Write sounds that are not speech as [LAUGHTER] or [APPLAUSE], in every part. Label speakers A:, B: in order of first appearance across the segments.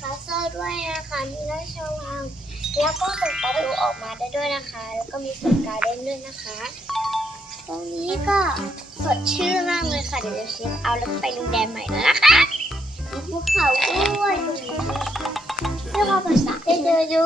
A: คาสเซิลด้วยนะคะมีราชวังแล้วก็เปิดประตูออกมาได้ด้วยนะคะ แล้วก็มีสวนการ์เด้นด้วยนะคะ ตรงนี้ก็สดชื่นมากเลยค่ะเดี๋ยวจะเช็คเอาท์แล้วไปโรงแรมใหม่แล้วนะคะมีภูเขาด้วยตรงนี้เรียกว่าภาษาเดินดูดู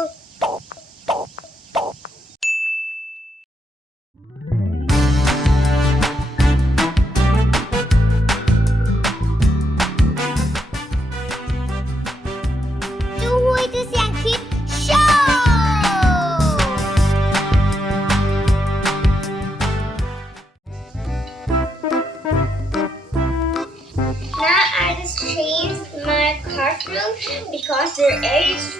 A: changed my classroom because there is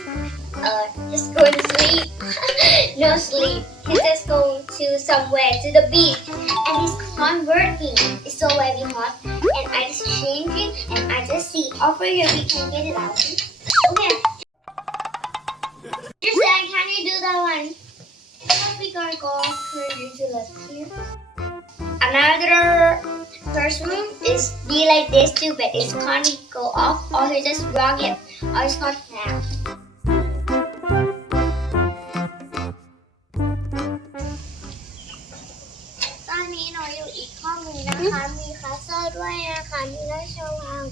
A: uh just going to sleep. [LAUGHS] no sleep. He's just going to somewhere to the beach and he's not working. It's so very hot and I just change it and I just see over here we can get it out. Okay. Saying, can you do that one? First we gotta go turn into left here. Another first room is be like this too, but it can't go off or you just wrong it or it's not now. ตอนนี้หนูอยู่อีกห้องหนึงนะคะมีคาสเซิลด้วยนะคะมีราชวัง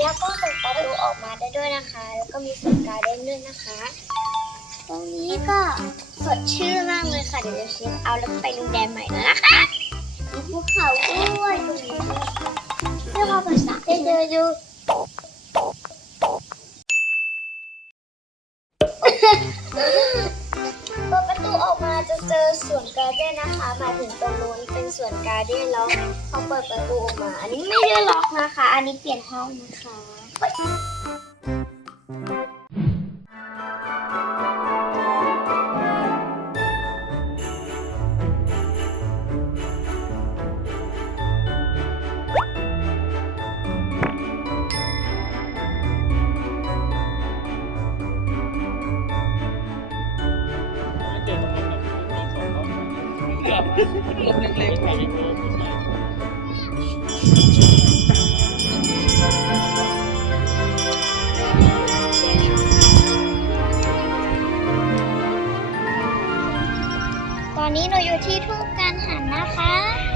A: แล้วก็เปิดประตูออกมาได้ด้วยนะคะแล้วก็มีสวนการ์เด้นด้วยนะคะตรงนี้ก็สดชื่นมากเลยค่ะ เดี๋ยวจะเช็คเอาท์แล้วไปโรงแรมใหม่แล้วนะคะมี ภูเขาด้วยตรงนี้เรียกว่าภาษาเดินเดินดูเปิดประตูออกมาจะเจอสวนการ์เด้นนะคะหมายถึงตรงนู้นเป็นสวนการ์เด้นแล้วพอเปิดประตูออกมา อันนี้ไม่ได้ล็อกนะคะ อันนี้เปลี่ยนห้องนะคะ เกื
B: อบเกือบเล็กๆ
A: ตอนนี้เราอยู่ที่ทุ่งการหันนะคะ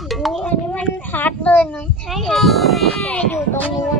A: นี่อันนี้มันพัดเลยนะใช่อยู่ตรงนู้น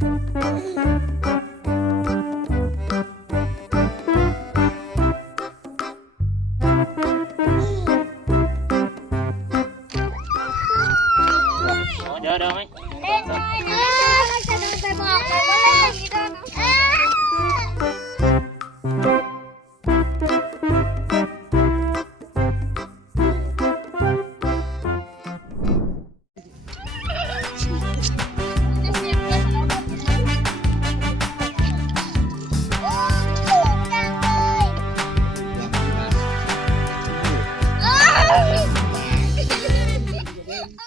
A: เดี๋ยวเดี๋ยวไหม เล่นเลย